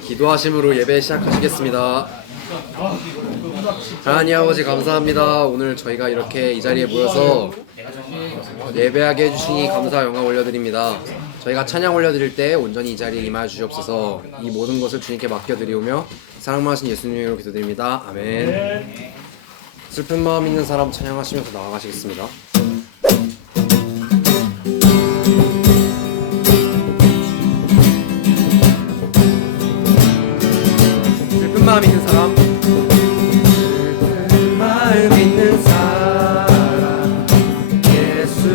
기도하심으로 예배 시작하시겠습니다. 하나님 아버지 감사합니다. 오늘 저희가 이렇게 이 자리에 모여서 예배하게 해주시니 감사 영광 올려드립니다. 저희가 찬양 올려드릴 때 온전히 이 자리에 임하여 주시옵소서. 이 모든 것을 주님께 맡겨드리오며 사랑 많으신 예수님으로 기도드립니다. 아멘. 슬픈 마음 있는 사람 찬양하시면서 나아가시겠습니다. 슬픈 마음 있는 사람, 슬픈 마음 있는 사람, 예수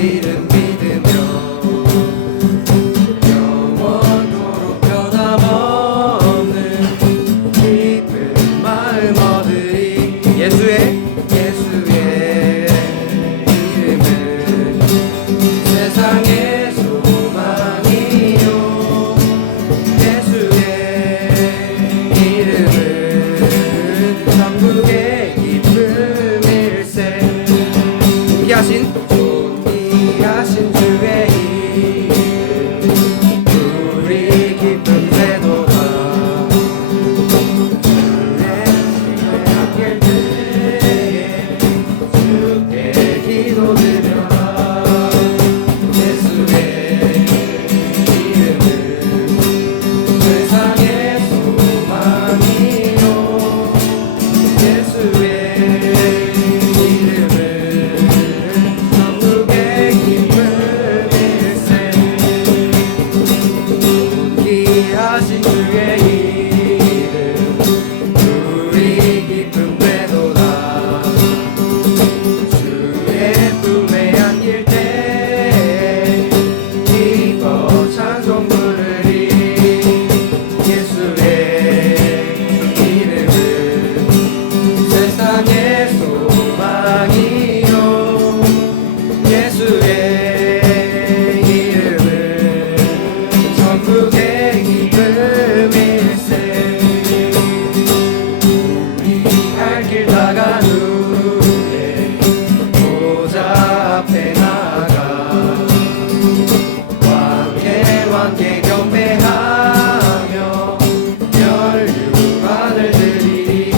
이름 믿으며 영원토록 변함없는 기쁜 마음 얻으리. 예수의 이름은 세상의 소망이요, 예수의 이름은 천국의 기쁨일세. 존귀하신 주의 이름 우리 기쁨 되도다. 주의 약길 때에 주께 기도드려라. 예수의 이름은 세상의 소망이요, 예수의 이름은 천국의 기쁨일세. 존귀하신 주의 이름 우리 기쁨 되도다. 주의 품에 안길 때 기뻐 찬송 부르리. 예수의 이름은 세상의 소망이요, 예수의 이름은 천국의 기쁨일세. 우리 갈 길 나간 후에 보좌 앞에 나가 왕께 경배하며 멸류관을 드리리.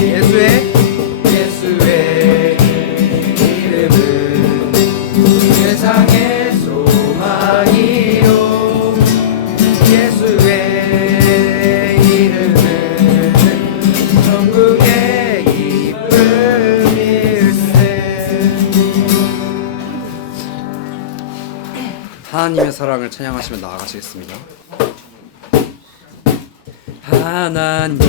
예수의 이름은 세상의 소망이요, 예수의 이름은 천국의 기쁨일세. 하나님의 사랑을 찬양하시며 나아가시겠습니다. 하나님의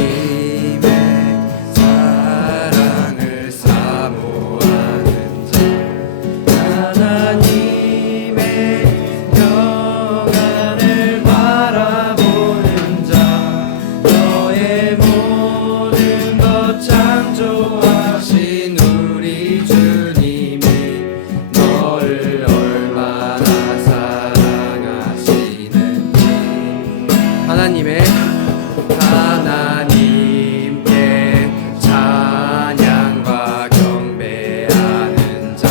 사랑을 사모하는 자, 하나님의 평안을 바라보는 자, 너의 모든 것 창조하신 우리 주님이 너를 얼마나 사랑하시는지. 하나님께 찬양과 경배하는 자,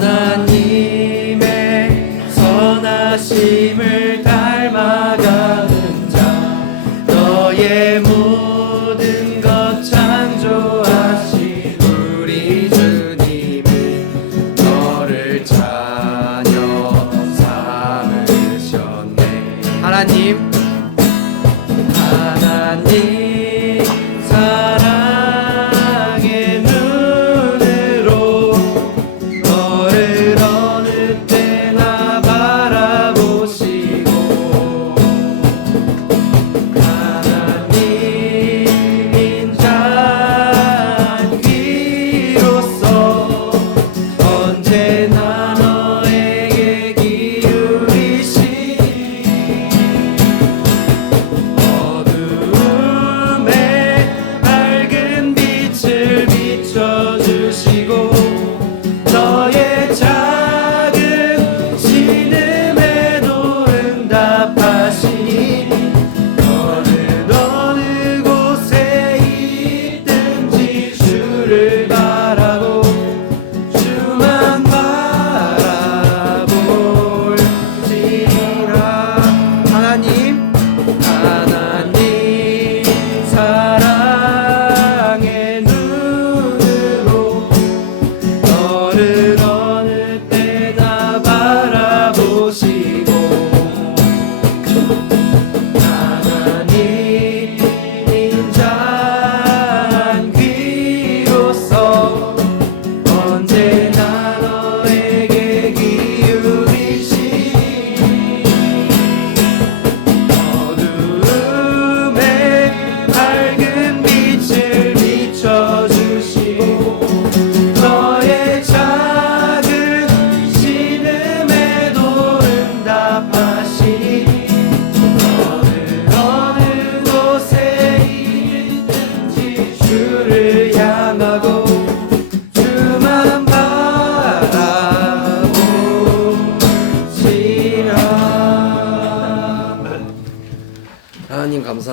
하나님의 선하심을 닮아가는 자, 너의 모든 것 창조하신 우리 주님이 너를 자녀 삼으셨네. 하나님 사랑의 눈으로 너를 어느 때나 바라보시고, 하나님 인자한 귀로서 언제나 너에게 기울이시니 어두운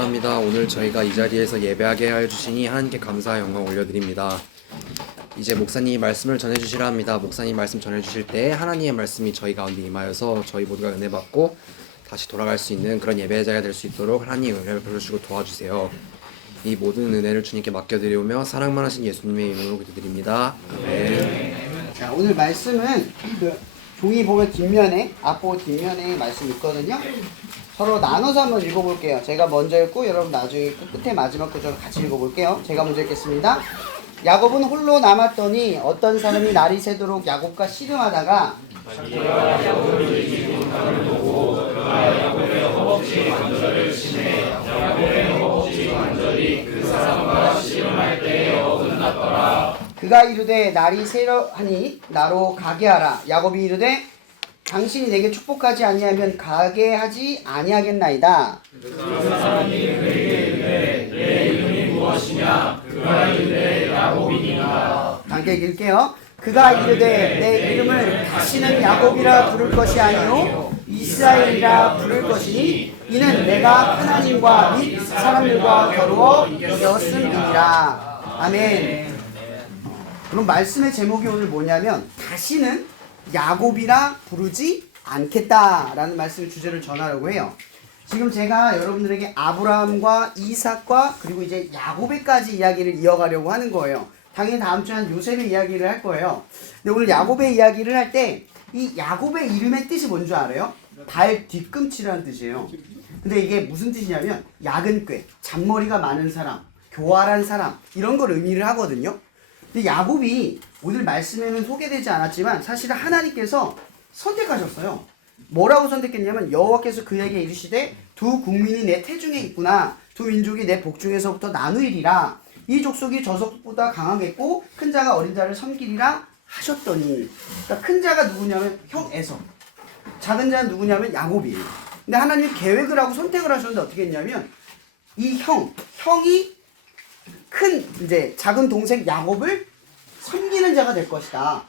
감사합니다. 오늘 저희가 이 자리에서 예배하게 하여 주시니 하나님께 감사와 영광 올려드립니다. 이제 목사님이 말씀을 전해주시라 합니다. 목사님 말씀 전해주실 때 하나님의 말씀이 저희 가운데 임하여서 저희 모두가 은혜 받고 다시 돌아갈 수 있는 그런 예배자가 될 수 있도록 하나님 은혜를 베풀어주시고 도와주세요. 이 모든 은혜를 주님께 맡겨드리오며 사랑만 하신 예수님의 이름으로 기도드립니다. 아멘. 자, 오늘 말씀은 종이 보면 뒷면에, 앞보 뒷면에 말씀이 있거든요. 서로 나눠서 한번 읽어볼게요. 제가 먼저 읽고 여러분 나중에 끝에 마지막 구절 같이 읽어볼게요. 제가 먼저 읽겠습니다. 야곱은 홀로 남았더니 어떤 사람이 날이 새도록 야곱과 씨름하다가 그가 이르되 날이 새러하니 나로 가게 하라. 야곱이 이르되 당신이 내게 축복하지 아니하면 가게 하지 아니하겠나이다. 그 사람이 그에게 이르되 내 이름이 무엇이냐? 그가 이르되 야곱이니라. 함께 읽을게요. 그가 이르되 내 이름을 다시는 야곱이라 부를 것이 아니요 이스라엘이라 부를 것이니 이는 내가 하나님과 및 사람들과 겨루어 이겼음이니라. 아멘. 그럼 말씀의 제목이 오늘 뭐냐면 다시는 야곱이라 부르지 않겠다라는 말씀의 주제를 전하려고 해요. 지금 제가 여러분들에게 아브라함과 이삭과 그리고 이제 야곱에까지 이야기를 이어가려고 하는 거예요. 당연히 다음 주에는 요셉의 이야기를 할 거예요. 근데 오늘 야곱의 이야기를 할 때 이 야곱의 이름의 뜻이 뭔지 알아요? 발 뒤꿈치라는 뜻이에요. 근데 이게 무슨 뜻이냐면 야근꾀, 잔머리가 많은 사람, 교활한 사람 이런 걸 의미를 하거든요. 근데 야곱이 오늘 말씀에는 소개되지 않았지만 사실은 하나님께서 선택하셨어요. 뭐라고 선택했냐면 여호와께서 그에게 이르시되 두 국민이 내 태중에 있구나. 두 민족이 내 복중에서부터 나누이리라. 이 족속이 저 족속보다 강하겠고 큰 자가 어린 자를 섬기리라 하셨더니, 그러니까 큰 자가 누구냐면 형 에서, 작은 자는 누구냐면 야곱이에요. 근데 하나님이 계획을 하고 선택을 하셨는데 어떻게 했냐면 이 형이 큰 이제 작은 동생 야곱을 섬기는 자가 될 것이다.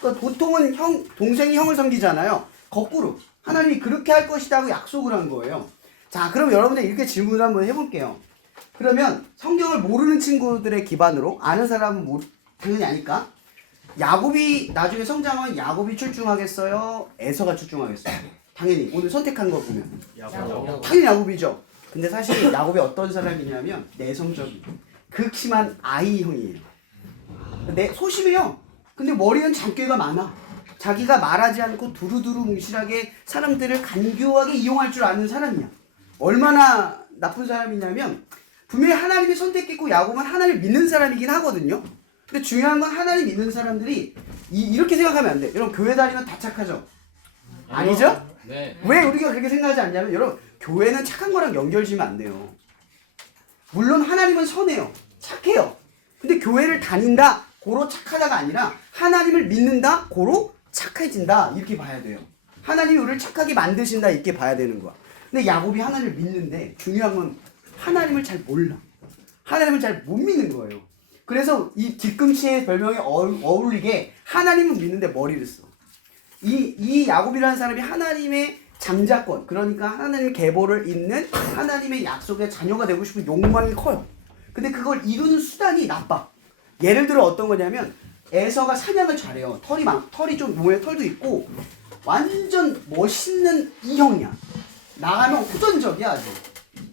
그러니까 보통은 동생이 형을 섬기잖아요. 거꾸로 하나님이 그렇게 할 것이다 하고 약속을 한 거예요. 자, 그럼 여러분들 이렇게 질문을 한번 해볼게요. 그러면 성경을 모르는 친구들의 기반으로 아는 사람은 당연히 아니까 야곱이 나중에 성장하면 야곱이 출중하겠어요? 에서가 출중하겠어요? 당연히 오늘 선택한 거 보면 당연히 야곱이죠. 근데 사실 야곱이 어떤 사람이냐면 내성적인 극심한 아이형이에요. 소심해요. 근데 머리는 잔꾀가 많아. 자기가 말하지 않고 두루두루 뭉실하게 사람들을 간교하게 이용할 줄 아는 사람이야. 얼마나 나쁜 사람이냐면 분명히 하나님이 선택했고 야곱은 하나님을 믿는 사람이긴 하거든요. 근데 중요한 건 하나님 믿는 사람들이 이렇게 생각하면 안 돼. 여러분 교회 다니면 다 착하죠? 아니죠? 네. 왜 우리가 그렇게 생각하지 않냐면 여러분 교회는 착한 거랑 연결지면 안 돼요. 물론 하나님은 선해요. 착해요. 근데 교회를 다닌다 고로 착하다가 아니라 하나님을 믿는다 고로 착해진다 이렇게 봐야 돼요. 하나님이 우리를 착하게 만드신다 이렇게 봐야 되는 거야. 근데 야곱이 하나님을 믿는데 중요한 건 하나님을 잘 몰라. 하나님을 잘 못 믿는 거예요. 그래서 이 뒤꿈치의 별명에 어울리게 하나님은 믿는데 머리를 써. 이 야곱이라는 사람이 하나님의 장자권, 그러니까 하나님의 계보를 잇는 하나님의 약속의 자녀가 되고 싶은 욕망이 커요. 근데 그걸 이루는 수단이 나빠. 예를 들어 어떤 거냐면 에서가 사냥을 잘해요. 털이 좀 몸에 털도 있고 완전 멋있는 이형이야. 나가면 호전적이야 아주.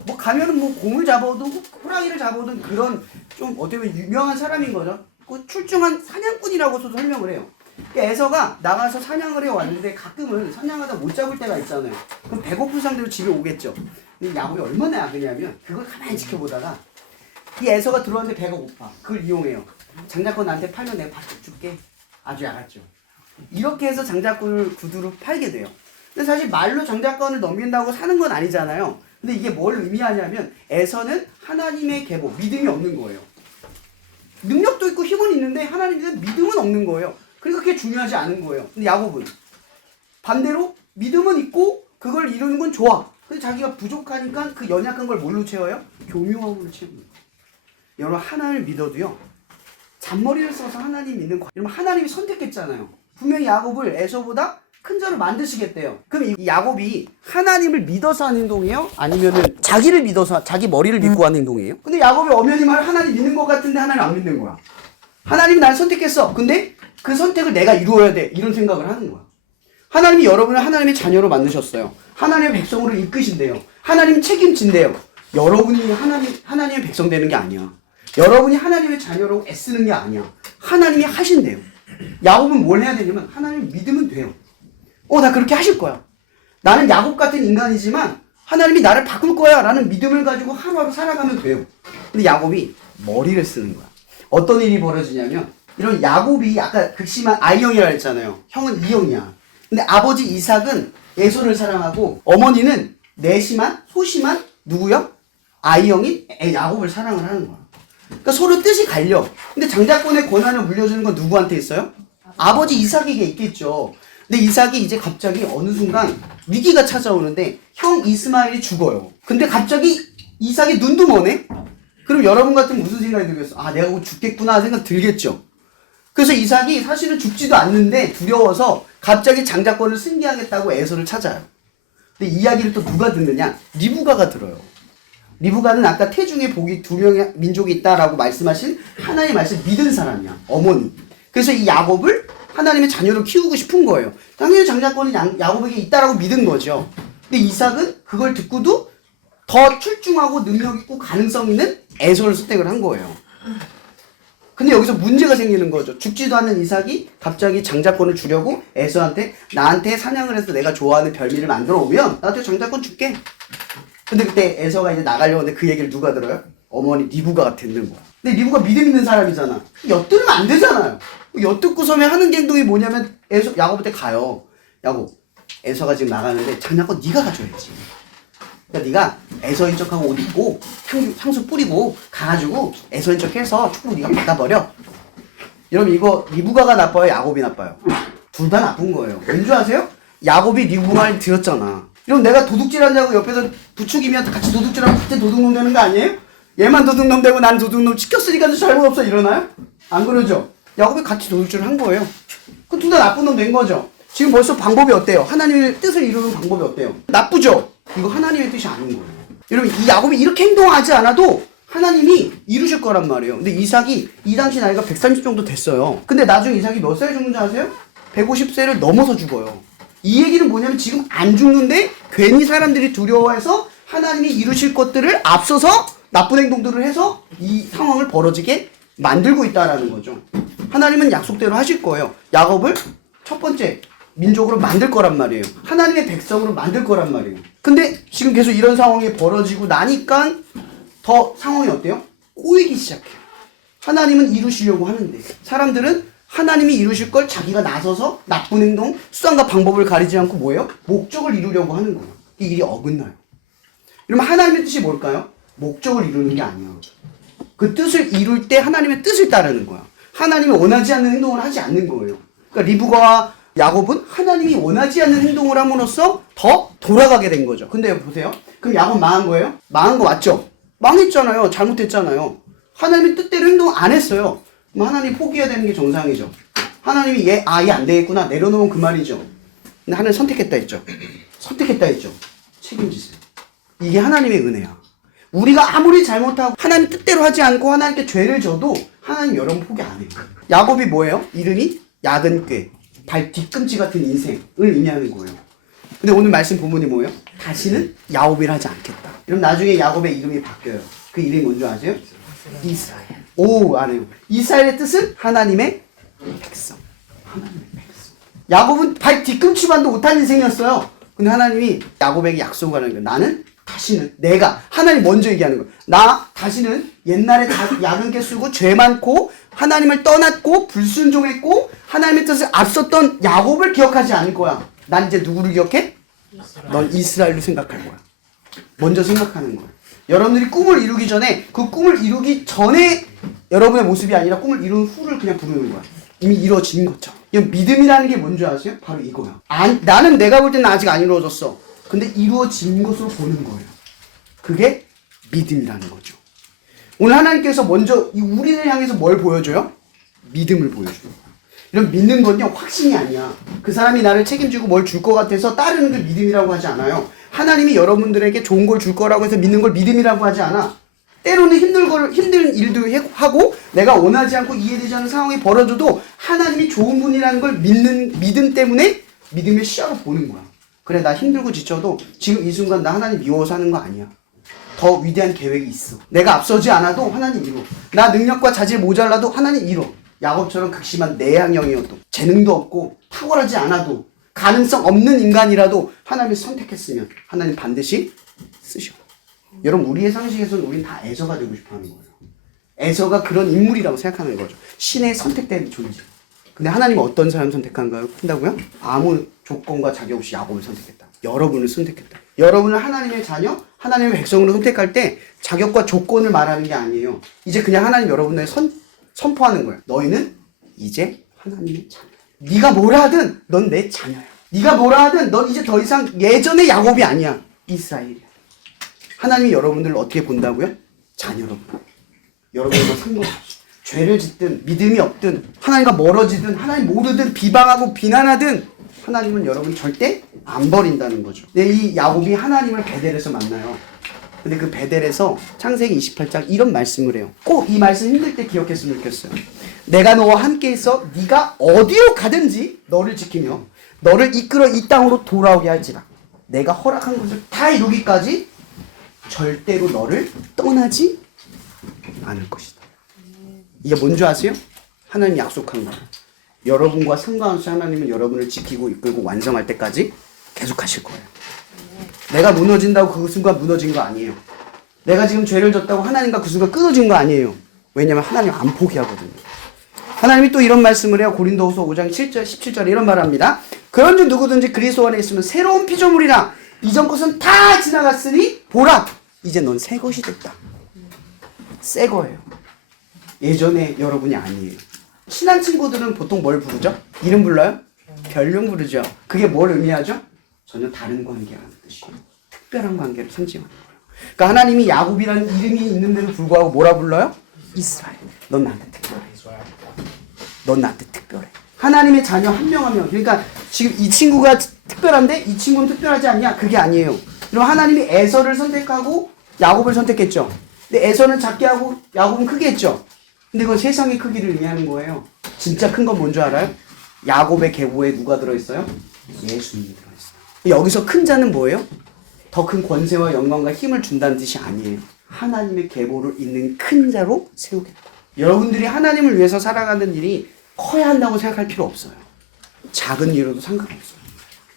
뭐 가면은 뭐 곰을 잡아오든 호랑이를 잡아오든 그런 좀 어떻게 보면 유명한 사람인 거죠. 그 출중한 사냥꾼이라고도 설명을 해요. 에서가 나가서 사냥을 해왔는데 가끔은 사냥하다 못 잡을 때가 있잖아요. 그럼 배고픈 상태로 집에 오겠죠. 근데 야곱이 얼마나 야그냐면 그걸 가만히 지켜보다가 이 에서가 들어왔는데 배가 고파. 그걸 이용해요. 장자권 나한테 팔면 내가 밥 줄게. 아주 야갔죠. 이렇게 해서 장자권을 구두로 팔게 돼요. 근데 사실 말로 장자권을 넘긴다고 사는 건 아니잖아요. 근데 이게 뭘 의미하냐면 에서는 하나님의 계보, 믿음이 없는 거예요. 능력도 있고 힘은 있는데 하나님에 대한 믿음은 없는 거예요. 그러니까 그게 중요하지 않은 거예요. 근데 야곱은 반대로 믿음은 있고 그걸 이루는 건 좋아. 근데 자기가 부족하니까 그 연약한 걸 뭘로 채워요? 교묘함으로 채우는 거예요. 여러분 하나님을 믿어도요. 잔머리를 써서 하나님 믿는 거. 여러분 하나님이 선택했잖아요. 분명히 야곱을 에서보다 큰 절을 만드시겠대요. 그럼 이 야곱이 하나님을 믿어서 하는 행동이에요? 아니면은 자기를 믿어서 자기 머리를 믿고 하는 행동이에요? 근데 야곱이 엄연히 말 하나님 믿는 것 같은데 하나님 안 믿는 거야. 하나님이 날 선택했어. 근데 그 선택을 내가 이루어야 돼. 이런 생각을 하는 거야. 하나님이 여러분을 하나님의 자녀로 만드셨어요. 하나님의 백성으로 이끄신대요. 하나님 책임진대요. 여러분이 하나님의 백성 되는 게 아니야. 여러분이 하나님의 자녀로 애쓰는 게 아니야. 하나님이 하신대요. 야곱은 뭘 해야 되냐면 하나님을 믿으면 돼요. 나 그렇게 하실 거야. 나는 야곱 같은 인간이지만 하나님이 나를 바꿀 거야 라는 믿음을 가지고 하루하루 살아가면 돼요. 근데 야곱이 머리를 쓰는 거야. 어떤 일이 벌어지냐면 이런 야곱이 아까 극심한 I형이라 했잖아요. 형은 E형이야. 근데 아버지 이삭은 에서를 사랑하고 어머니는 내심한 소심한 누구요? I형인 야곱을 사랑을 하는 거야. 그러니까 서로 뜻이 갈려. 근데 장자권의 권한을 물려주는 건 누구한테 있어요? 아버지 이삭에게 있겠죠. 근데 이삭이 이제 갑자기 어느 순간 위기가 찾아오는데 형 이스마엘이 죽어요. 근데 갑자기 이삭이 눈도 머네? 그럼 여러분 같으면 무슨 생각이 들겠어? 내가 곧 죽겠구나 생각 들겠죠. 그래서 이삭이 사실은 죽지도 않는데 두려워서 갑자기 장자권을 승계하겠다고 에서를 찾아요. 근데 이야기를 또 누가 듣느냐? 리브가가 들어요. 리브가는 아까 태중에 복이 2명의 민족이 있다라고 말씀하신 하나님의 말씀 믿은 사람이야. 어머니. 그래서 이 야곱을 하나님의 자녀로 키우고 싶은 거예요. 당연히 장자권은 야곱에게 있다라고 믿은 거죠. 근데 이삭은 그걸 듣고도 더 출중하고 능력 있고 가능성 있는 에서를 선택을 한 거예요. 근데 여기서 문제가 생기는 거죠. 죽지도 않는 이삭이 갑자기 장자권을 주려고 에서한테 나한테 사냥을 해서 내가 좋아하는 별미를 만들어 오면 나한테 장자권 줄게. 근데 그때 에서가 이제 나가려고 하는데 그 얘기를 누가 들어요? 어머니 리브가가 듣는 거야. 근데 리브가 믿음 있는 사람이잖아. 엿들으면 안 되잖아요. 엿듣고서면 하는 행동이 뭐냐면 야곱한테 가요. 야곱, 에서가 지금 나가는데 장자권 네가 가져야지. 그러니까 네가 에서인 척하고 옷 입고 향수 뿌리고 가가지고 에서인 척해서 축복 네가 받아버려. 여러분 이거 리브가가 나빠요? 야곱이 나빠요? 둘 다 나쁜 거예요. 왠 줄 아세요? 야곱이 리브가 말 들었잖아. 그럼 내가 도둑질하자고 옆에서 부추기면 같이 도둑질하면 같이 도둑놈 되는 거 아니에요? 얘만 도둑놈 되고 난 도둑놈 시켰으니까 잘못 없어 이러나요? 안 그러죠? 야곱이 같이 도둑질을 한 거예요. 그럼 둘 다 나쁜 놈 된 거죠. 지금 벌써 방법이 어때요? 하나님의 뜻을 이루는 방법이 어때요? 나쁘죠? 이거 하나님의 뜻이 아닌 거예요. 여러분 이 야곱이 이렇게 행동하지 않아도 하나님이 이루실 거란 말이에요. 근데 이삭이 이 당시 나이가 130 정도 됐어요. 근데 나중에 이삭이 몇 살에 죽는지 아세요? 150세를 넘어서 죽어요. 이 얘기는 뭐냐면 지금 안 죽는데 괜히 사람들이 두려워해서 하나님이 이루실 것들을 앞서서 나쁜 행동들을 해서 이 상황을 벌어지게 만들고 있다라는 거죠. 하나님은 약속대로 하실 거예요. 야곱을 첫 번째 민족으로 만들 거란 말이에요. 하나님의 백성으로 만들 거란 말이에요. 근데 지금 계속 이런 상황이 벌어지고 나니까 더 상황이 어때요? 꼬이기 시작해요. 하나님은 이루시려고 하는데 사람들은 하나님이 이루실 걸 자기가 나서서 나쁜 행동, 수단과 방법을 가리지 않고 뭐예요? 목적을 이루려고 하는 거예요. 이 일이 어긋나요. 그러면 하나님의 뜻이 뭘까요? 목적을 이루는 게 아니야. 그 뜻을 이룰 때 하나님의 뜻을 따르는 거야. 하나님이 원하지 않는 행동을 하지 않는 거예요. 그러니까 리브가와 야곱은 하나님이 원하지 않는 행동을 함으로써 더 돌아가게 된 거죠. 근데 보세요. 그럼 야곱 망한 거예요? 망한 거 맞죠? 망했잖아요. 잘못했잖아요. 하나님의 뜻대로 행동 안 했어요. 그럼 하나님 포기해야 되는 게 정상이죠. 하나님이 얘 안 되겠구나 내려놓으면 그 말이죠. 근데 하나님 선택했다 했죠. 선택했다 했죠. 책임지세요. 이게 하나님의 은혜야. 우리가 아무리 잘못하고 하나님 뜻대로 하지 않고 하나님께 죄를 져도 하나님 여러분 포기 안 해요. 야곱이 뭐예요? 이름이 야근 꾀, 발 뒤꿈치 같은 인생을 의미하는 거예요. 근데 오늘 말씀 본문이 뭐예요? 다시는 야곱이라 하지 않겠다. 그럼 나중에 야곱의 이름이 바뀌어요. 그 이름이 뭔지 아세요? 이스라엘. 오, 안 해요. 이스라엘의 뜻은 하나님의 백성. 하나님의 백성. 야곱은 발 뒤꿈치만도 못한 인생이었어요. 근데 하나님이 야곱에게 약속을 하는 거예요. 나는 다시는 하나님 먼저 얘기하는 거예요. 나 다시는 옛날에 야근깨 쓰고 죄 많고 하나님을 떠났고 불순종했고 하나님의 뜻을 앞섰던 야곱을 기억하지 않을 거야. 난 이제 누구를 기억해? 넌 이스라엘로 생각할 거야. 먼저 생각하는 거야. 여러분들이 꿈을 이루기 전에 그 꿈을 이루기 전에 여러분의 모습이 아니라 꿈을 이룬 후를 그냥 부르는 거야. 이미 이루어진 것처럼. 이건 믿음이라는 게 뭔지 아세요? 바로 이거야. 나는 내가 볼 때는 아직 안 이루어졌어. 근데 이루어진 것으로 보는 거예요. 그게 믿음이라는 거죠. 오늘 하나님께서 먼저 우리를 향해서 뭘 보여줘요? 믿음을 보여줘요. 이런 믿는 건요 확신이 아니야. 그 사람이 나를 책임지고 뭘 줄 것 같아서 따르는 걸 믿음이라고 하지 않아요. 하나님이 여러분들에게 좋은 걸 줄 거라고 해서 믿는 걸 믿음이라고 하지 않아. 때로는 힘든 일도 하고 내가 원하지 않고 이해되지 않는 상황이 벌어져도 하나님이 좋은 분이라는 걸 믿는 믿음 때문에 믿음의 시야로 보는 거야. 그래, 나 힘들고 지쳐도 지금 이 순간 나 하나님 미워서 하는 거 아니야. 더 위대한 계획이 있어. 내가 앞서지 않아도 하나님 이뤄. 나 능력과 자질 모자라도 하나님 이뤄. 야곱처럼 극심한 내향형이어도 재능도 없고 탁월하지 않아도 가능성 없는 인간이라도 하나님이 선택했으면 하나님 반드시 쓰셔. 여러분, 우리의 상식에서는 우린 다 에서가 되고 싶어하는 거예요. 에서가 그런 인물이라고 생각하는 거죠. 신의 선택된 존재. 근데 하나님은 어떤 사람 한다고요? 아무 조건과 자격 없이 야곱을 선택했다. 여러분을 선택했다. 여러분을 하나님의 자녀, 하나님의 백성으로 선택할 때 자격과 조건을 말하는 게 아니에요. 이제 그냥 하나님 여러분을 선포하는 거예요. 너희는 이제 하나님의 자녀야. 네가 뭐라 하든 넌 내 자녀야. 네가 뭐라 하든 넌 이제 더 이상 예전의 야곱이 아니야. 이스라엘이야. 하나님이 여러분들을 어떻게 본다고요? 자녀로 본다. 여러분과 상관없이 죄를 짓든 믿음이 없든 하나님과 멀어지든 하나님 모르든 비방하고 비난하든 하나님은 여러분 절대 안 버린다는 거죠. 근데 이 야곱이 하나님을 베델에서 만나요. 근데 그 베델에서 창세기 28장 이런 말씀을 해요. 꼭 이 말씀 힘들 때 기억했으면 좋겠어요. 내가 너와 함께 있어 네가 어디로 가든지 너를 지키며 너를 이끌어 이 땅으로 돌아오게 할지라. 내가 허락한 것을 다 이루기까지 절대로 너를 떠나지 않을 것이다. 이게 뭔지 아세요? 하나님 약속한 거예요. 여러분과 상관없이 하나님은 여러분을 지키고 이끌고 완성할 때까지 계속 하실 거예요. 내가 무너진다고 그 순간 무너진 거 아니에요. 내가 지금 죄를 졌다고 하나님과 그 순간 끊어진 거 아니에요. 왜냐하면 하나님 안 포기하거든요. 하나님이 또 이런 말씀을 해요. 고린도후서 5장 7절 17절에 이런 말을 합니다. 그런즉 누구든지 그리스도 안에 있으면 새로운 피조물이라. 이전 것은 다 지나갔으니 보라 이제 넌 새 것이 됐다. 새 거예요. 예전에 여러분이 아니에요. 친한 친구들은 보통 뭘 부르죠? 이름 불러요? 별명 부르죠. 그게 뭘 의미하죠? 전혀 다른 관계라는 뜻이에요. 특별한 관계를 상징하는 거예요. 그러니까 하나님이 야곱이라는 이름이 있는데도 불구하고 뭐라 불러요? 이스라엘. 넌 나한테 특별해. 넌 나한테 특별해. 하나님의 자녀 한 명 한 명. 그러니까 지금 이 친구가 특별한데 이 친구는 특별하지 않냐? 그게 아니에요. 그럼 하나님이 에서를 선택하고 야곱을 선택했죠. 근데 에서는 작게 하고 야곱은 크게 했죠. 근데 그건 세상의 크기를 의미하는 거예요. 진짜 큰 건 뭔 줄 알아요? 야곱의 계보에 누가 들어있어요? 예수님이 들어있어요. 여기서 큰 자는 뭐예요? 더 큰 권세와 영광과 힘을 준다는 뜻이 아니에요. 하나님의 계보를 있는 큰 자로 세우겠다. 여러분들이 하나님을 위해서 살아가는 일이 커야 한다고 생각할 필요 없어요. 작은 일로도 상관없어요.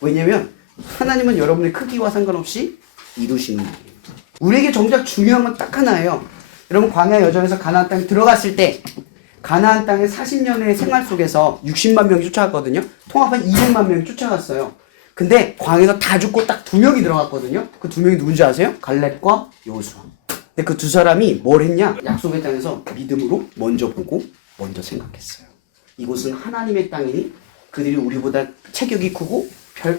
왜냐면 하나님은 여러분의 크기와 상관없이 이루시는 일이에요. 우리에게 정작 중요한 건 딱 하나예요. 여러분 광야 여정에서 가나안 땅에 들어갔을 때 가나안 땅의 40년의 생활 속에서 60만 명이 쫓아갔거든요. 통합한 200만 명이 쫓아갔어요. 근데 광야에서 다 죽고 딱 2명이 들어갔거든요. 그 2명이 누군지 아세요? 갈렙과 여호수아. 근데 그 두 사람이 뭘 했냐? 약속의 땅에서 믿음으로 먼저 보고 먼저 생각했어요. 이곳은 하나님의 땅이니 그들이 우리보다 체격이 크고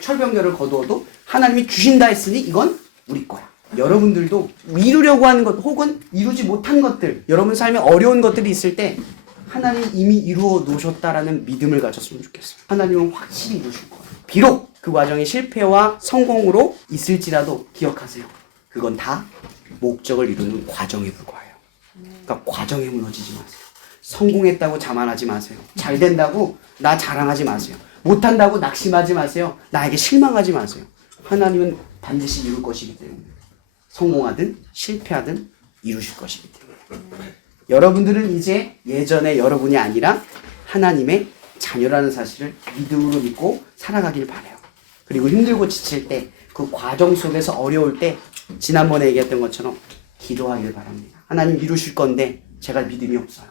철병결을 거두어도 하나님이 주신다 했으니 이건 우리 거야. 여러분들도 이루려고 하는 것 혹은 이루지 못한 것들, 여러분 삶에 어려운 것들이 있을 때 하나님이 이미 이루어 놓으셨다라는 믿음을 가졌으면 좋겠어요. 하나님은 확실히 이루실 거예요. 비록 그 과정이 실패와 성공으로 있을지라도 기억하세요. 그건 다 목적을 이루는 과정에 불과해요. 그러니까 과정에 무너지지 마세요. 성공했다고 자만하지 마세요. 잘 된다고 나 자랑하지 마세요. 못한다고 낙심하지 마세요. 나에게 실망하지 마세요. 하나님은 반드시 이룰 것이기 때문에 성공하든 실패하든 이루실 것이기 때문에 여러분들은 이제 예전의 여러분이 아니라 하나님의 자녀라는 사실을 믿음으로 믿고 살아가길 바라요. 그리고 힘들고 지칠 때 그 과정 속에서 어려울 때 지난번에 얘기했던 것처럼 기도하길 바랍니다. 하나님 이루실 건데 제가 믿음이 없어요.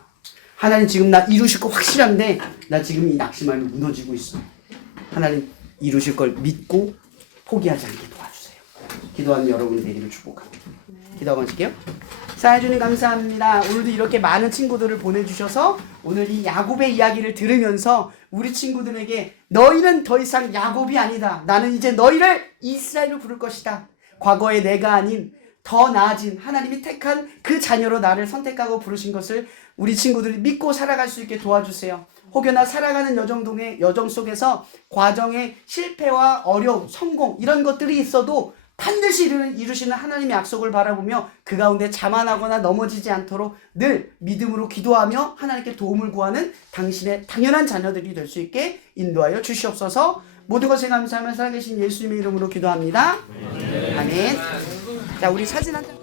하나님 지금 나 이루실 거 확실한데 나 지금 이 낙심하며 무너지고 있어요. 하나님 이루실 걸 믿고 포기하지 않게 도와주세요. 기도하는 여러분 되기를 축복합니다. 기도하고 마실게요. 사해주님 감사합니다. 오늘도 이렇게 많은 친구들을 보내주셔서 오늘 이 야곱의 이야기를 들으면서 우리 친구들에게 너희는 더 이상 야곱이 아니다. 나는 이제 너희를 이스라엘로 부를 것이다. 과거의 내가 아닌 더 나아진 하나님이 택한 그 자녀로 나를 선택하고 부르신 것을 우리 친구들이 믿고 살아갈 수 있게 도와주세요. 혹여나 살아가는 여정 속에서 과정의 실패와 어려움, 성공 이런 것들이 있어도 반드시 이루시는 하나님의 약속을 바라보며 그 가운데 자만하거나 넘어지지 않도록 늘 믿음으로 기도하며 하나님께 도움을 구하는 당신의 당연한 자녀들이 될 수 있게 인도하여 주시옵소서. 모든 것에 감사하며 살아계신 예수님의 이름으로 기도합니다. 아멘. 자, 우리 사진 한 장.